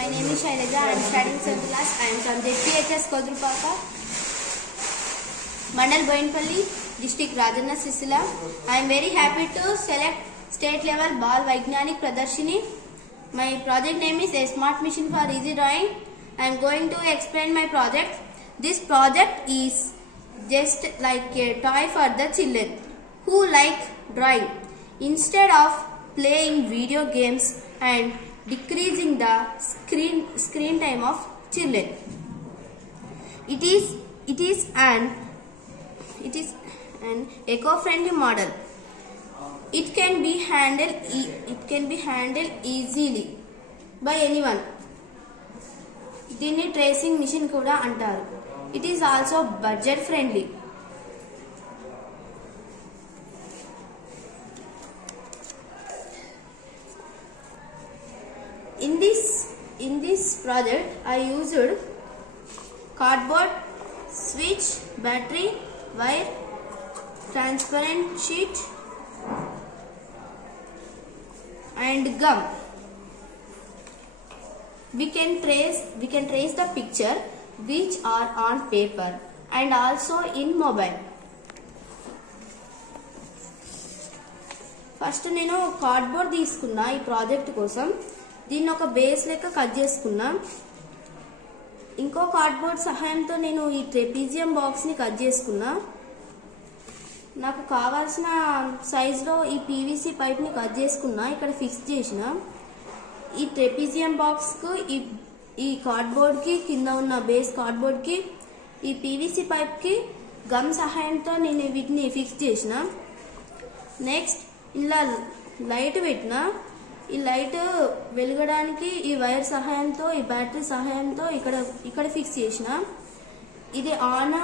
My name is Shailaja. I am studying 7th class. I am from ZPHS Kodrupaka, Mandal Boinpalli, District Rajanna Sisila. I am very happy to select state level Bal Vaignanik Pradarshini. My project name is A Smart Machine for Easy Drawing. I am going to explain my project. This project is just like a toy for the children who like drawing. Instead of playing video games and decreasing the screen time of children, it is an eco-friendly model. It can be handled easily by anyone. Dini tracing machine kuda antaru. It is also budget friendly. In this project, I used cardboard, switch, battery, wire, transparent sheet, and gum. We can trace the picture which are on paper and also in mobile. First నేను cardboard తీసుకున్నా ఈ project కోసం. దీన్ని ఒక base లెక్క cut చేసుకున్నా. ఇంకో cardboard సహాయంతో నేను ఈ ట్రెపీజియం బాక్స్ ని కట్ చేసుకున్నా. నాకు కావాల్సిన సైజులో ఈ పీవీసీ పైప్ ని కట్ చేసుకున్నా. ఇక్కడ ఫిక్స్ చేసిన. ఈ ట్రెపీజియం బాక్స్ కు ఈ కార్డ్బోర్డ్ కి కింద ఉన్న బేస్ కార్డ్బోర్డ్ కి ఈ పీవీసీ పైప్ కి గమ్ సహాయంతో నేను వీటిని ఫిక్స్ చేసిన. నెక్స్ట్ ఇలా లైట్ పెట్టిన. ఈ లైట్ వెలగడానికి ఈ వైర్ సహాయంతో ఈ బ్యాటరీ సహాయంతో ఇక్కడ ఫిక్స్ చేసిన. ఇది ఆన్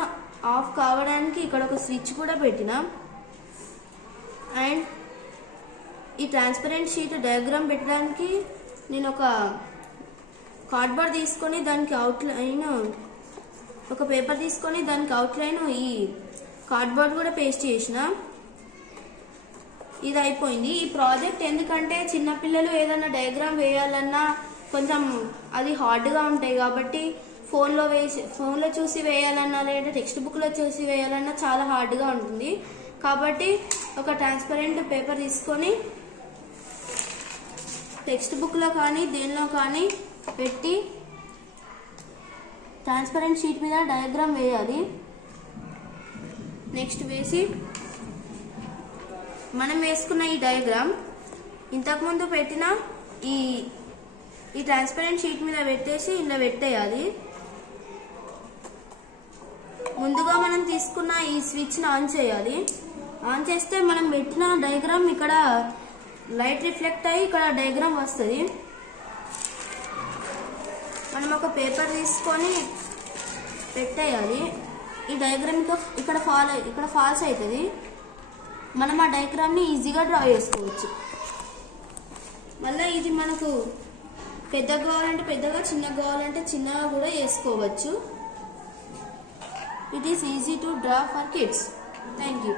ఆఫ్ కావడానికి ఇక్కడ ఒక స్విచ్ కూడా పెట్టిన. అండ్ ఈ ట్రాన్స్పరెంట్ షీట్ డయాగ్రామ్ పెట్టడానికి నేను ఒక కార్డ్బోర్డ్ తీసుకొని దానికి అవుట్లైన్ ఒక పేపర్ తీసుకొని దానికి అవుట్లైన్ ఈ కార్డ్బోర్డ్ కూడా పేస్ట్ చేసిన. ఇది అయిపోయింది. ఈ ప్రాజెక్ట్ ఎందుకంటే చిన్నపిల్లలు ఏదైనా డయాగ్రామ్ వేయాలన్నా కొంచెం అది హార్డ్గా ఉంటాయి కాబట్టి ఫోన్లో చూసి వేయాలన్నా లేదా టెక్స్ట్ బుక్లో చూసి వేయాలన్నా చాలా హార్డ్గా ఉంటుంది. కాబట్టి ఒక ట్రాన్స్పరెంట్ పేపర్ తీసుకొని టెక్స్ట్ బుక్లో కానీ దేనిలో కానీ పెట్టి ట్రాన్స్పరెంట్ షీట్ మీద డయాగ్రామ్ వేయాలి. నెక్స్ట్ వేసి మనం వేసుకున్న ఈ డయాగ్రామ్ ఇంతకుముందు పెట్టిన ఈ ట్రాన్స్పరెంట్ షీట్ మీద పెట్టేసి ఇలా పెట్టేయాలి. ముందుగా మనం తీసుకున్న ఈ స్విచ్ని ఆన్ చేయాలి. ఆన్ చేస్తే మనం పెట్టిన డయాగ్రామ్ ఇక్కడ లైట్ రిఫ్లెక్ట్ అయ్యి ఇక్కడ డయాగ్రామ్ వస్తుంది. మనం ఒక పేపర్ తీసుకొని పెట్టేయాలి. ఈ డయాగ్రామ్ ఇక్కడ ఫాల్స్ అవుతుంది. మనం ఆ డయాగ్రామ్ని ఈజీగా డ్రా చేసుకోవచ్చు. మళ్ళీ ఇది మనకు పెద్దగా కావాలంటే పెద్దగా, చిన్నగా కావాలంటే చిన్నగా కూడా చేసుకోవచ్చు. It is easy to draw for kids. Thank you.